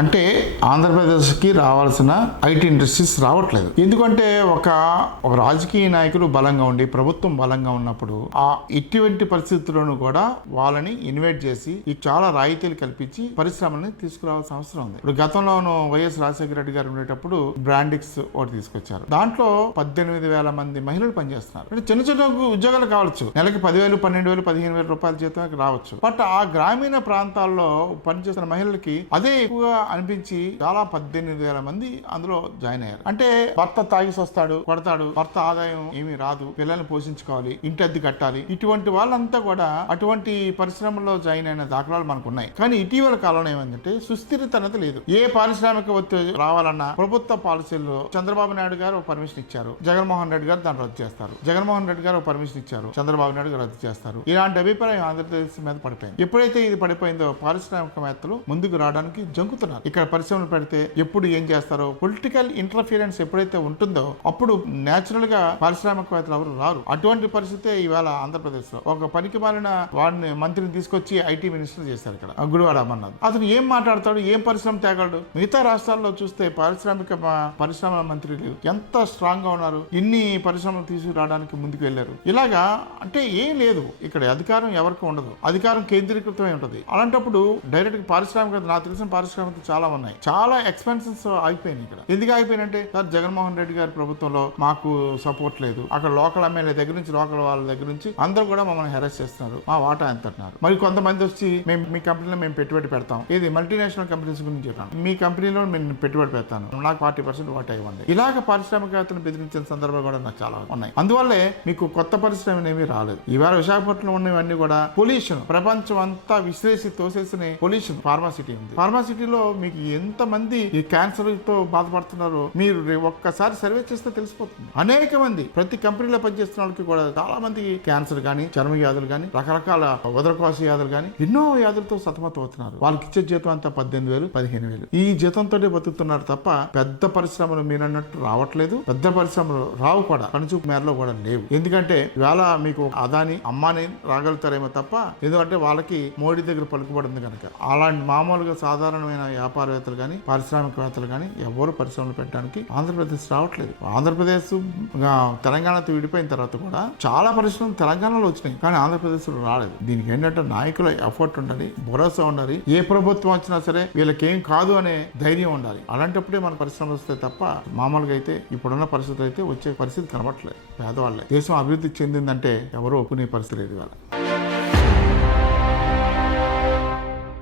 అంటే ఆంధ్రప్రదేశ్కి రావాల్సిన ఐటీ ఇండస్ట్రీస్ రావట్లేదు. ఎందుకంటే ఒక రాజకీయ నాయకులు బలంగా ఉండి ప్రభుత్వం బలంగా ఉన్నప్పుడు ఇటువంటి పరిస్థితుల్లోనూ కూడా వాళ్ళని ఇన్వైట్ చేసి చాలా రాయితీలు కల్పించి పరిశ్రమల్ని తీసుకురావాల్సిన అవసరం ఉంది. ఇప్పుడు గతంలోనూ వైఎస్ రాజశేఖర రెడ్డి గారు ఉండేటప్పుడు బ్రాండిక్స్ ఒకటి తీసుకొచ్చారు. దాంట్లో 18,000 మంది మహిళలు పనిచేస్తున్నారు. అంటే చిన్న చిన్న ఉద్యోగాలు కావచ్చు, నెలకి 10,000, 12,000, 15,000 రూపాయల జీతం రావచ్చు. బట్ ఆ గ్రామీణ ప్రాంతాల్లో పనిచేస్తున్న మహిళలకి అదే ఎక్కువగా అనిపించి చాలా 18,000 మంది అందులో జాయిన్ అయ్యారు. అంటే భర్త తాగిసి వస్తాడు, కొడతాడు, భర్త ఆదాయం ఏమీ రాదు, పిల్లల్ని పోషించుకోవాలి, ఇంటి అద్దె కట్టాలి. ఇటువంటి వాళ్ళంతా కూడా అటువంటి పరిశ్రమల్లో జాయిన్ అయిన దాఖలాలు మనకు ఉన్నాయి. కానీ ఇటీవల కాలంలో ఏమైందంటే సుస్థిరత అనేది లేదు. ఏ పారిశ్రామిక ఒత్తిడి రావాలన్నా ప్రభుత్వ పాలసీల్లో చంద్రబాబు నాయుడు గారు పర్మిషన్ ఇచ్చారు, జగన్మోహన్ రెడ్డి గారు దాన్ని రద్దు చేస్తారు. జగన్మోహన్ రెడ్డి గారు పర్మిషన్ ఇచ్చారు, చంద్రబాబు నాయుడు గారు రద్దు చేస్తారు. ఇలాంటి అభిప్రాయం ఆంధ్రప్రదేశ్ మీద పడిపోయింది. ఎప్పుడైతే ఇది పడిపోయిందో పారిశ్రామికవేత్తలు ముందుకు రావడానికి జంకుతున్నారు. ఇక్కడ పరిశ్రమలు పెడితే ఎప్పుడు ఏం చేస్తారో పొలిటికల్ ఇంటర్ఫిరెన్స్ ఎప్పుడైతే ఉంటుందో అప్పుడు నేచురల్ గా పారిశ్రామికవేత్తలు ఎవరు రారు. అటువంటి పరిస్థితే ఇవాళ ఆంధ్రప్రదేశ్ లో ఒక పనికి మాలిన వాడిని మంత్రిని తీసుకొచ్చి ఐటీ మినిస్టర్ చేశారు. ఇక్కడ గుడివాడ అమర్నాథ్ అతను ఏం మాట్లాడతాడు, ఏం పరిశ్రమ తేగలడు? మిగతా రాష్ట్రాల్లో చూస్తే పరిశ్రమల మంత్రులు ఎంత స్ట్రాంగ్ గా ఉన్నారు, ఇన్ని పరిశ్రమలు తీసుకురావడానికి ముందుకు వెళ్లారు. ఇలాగా అంటే ఏం లేదు, ఇక్కడ అధికారం ఎవరికి ఉండదు, అధికారం కేంద్రీకృతమై ఉంటుంది. అలాంటప్పుడు డైరెక్ట్ పారిశ్రామిక, నాకు తెలిసిన పారిశ్రామికలు చాలా ఉన్నాయి, చాలా ఎక్స్పెన్సెస్ ఆగిపోయినాయి. ఇక్కడ ఎందుకు ఆగిపోయినంటే సార్ జగన్మోహన్ రెడ్డి గారి ప్రభుత్వంలో మాకు సపోర్ట్ లేదు, అక్కడ లోకల్ ఎమ్మెల్యే దగ్గర నుంచి లోకల్ వాళ్ళ దగ్గర నుంచి అందరూ కూడా మమ్మల్ని హెరాస్ చేస్తున్నారు, మా వాటా ఎంత అంటున్నారు. మరి కొంతమంది వచ్చి మేము మీ కంపెనీలో మేము పెట్టుబడి పెడతాం, ఏది మల్టీనేషనల్ కంపెనీస్ గురించి చెప్పాను, మీ కంపెనీలో నేను పెట్టుబడి పెడతాను, నాకు 40% వాటా ఇవ్వండి. ఇలాగ పారిశ్రామికవేత్తలను బెదిరించిన సందర్భాలు కూడా నాకు చాలా ఉన్నాయి. అందువల్లే మీకు కొత్త పరిశ్రమ ఏమీ రాలేదు. ఇవాళ విశాఖపట్నంలో ఉన్నవన్నీ కూడా పొల్యూషన్, ప్రపంచం అంతా విశ్లేషి తోసేసిన పొల్యూషన్. ఫార్మాసిటీ ఉంది, ఫార్మాసిటీలో మీకు ఎంత మంది ఈ క్యాన్సర్ తో బాధపడుతున్నారో మీరు ఒక్కసారి సర్వే చేస్తే తెలిసిపోతుంది. అనేక మంది ప్రతి కంపెనీలో పనిచేస్తున్న వాళ్ళకి కూడా చాలా మందికి క్యాన్సర్ గానీ, చర్మ వ్యాధులు గానీ, రకరకాల ఉదరకోశ వ్యాధులు గానీ, ఎన్నో వ్యాధులతో సతమతం అవుతున్నారు. వాళ్ళకి ఇచ్చే జీతం అంతా 18,000, 15,000 ఈ జీతంతో బతుకుతున్నారు తప్ప పెద్ద పరిశ్రమలు మీరన్నట్టు రావట్లేదు. పెద్ద పరిశ్రమలు రావు కూడా, కనుచూపు మేరలో కూడా లేవు. ఎందుకంటే ఇవాళ మీకు అదాని, అమ్మాని రాగలుగుతారేమో తప్ప, ఎందుకంటే వాళ్ళకి మోడీ దగ్గర పలుకుబడింది కనుక. అలాంటి మామూలుగా సాధారణమైన వ్యాపారవేత్తలు కానీ, పారిశ్రామికవేత్తలు కానీ ఎవరు పరిశ్రమలు పెట్టడానికి ఆంధ్రప్రదేశ్ రావట్లేదు. ఆంధ్రప్రదేశ్ తెలంగాణతో విడిపోయిన తర్వాత కూడా చాలా పరిశ్రమలు తెలంగాణలో వచ్చినాయి, కానీ ఆంధ్రప్రదేశ్ రాలేదు. దీనికి ఏంటంటే నాయకుల ఎఫర్ట్ ఉండాలి, భరోసా ఉండాలి. ఏ ప్రభుత్వం వచ్చినా సరే వీళ్ళకేం కాదు అనే ధైర్యం ఉండాలి. అలాంటప్పుడే మన పరిశ్రమలు వస్తాయి తప్ప మామూలుగా అయితే ఇప్పుడున్న పరిస్థితులు అయితే వచ్చే పరిస్థితి కనబడట్లేదు. పేదవాళ్ళే. దేశం అభివృద్ధి చెందిందంటే ఎవరు ఒప్పుకునే పరిస్థితి లేదు.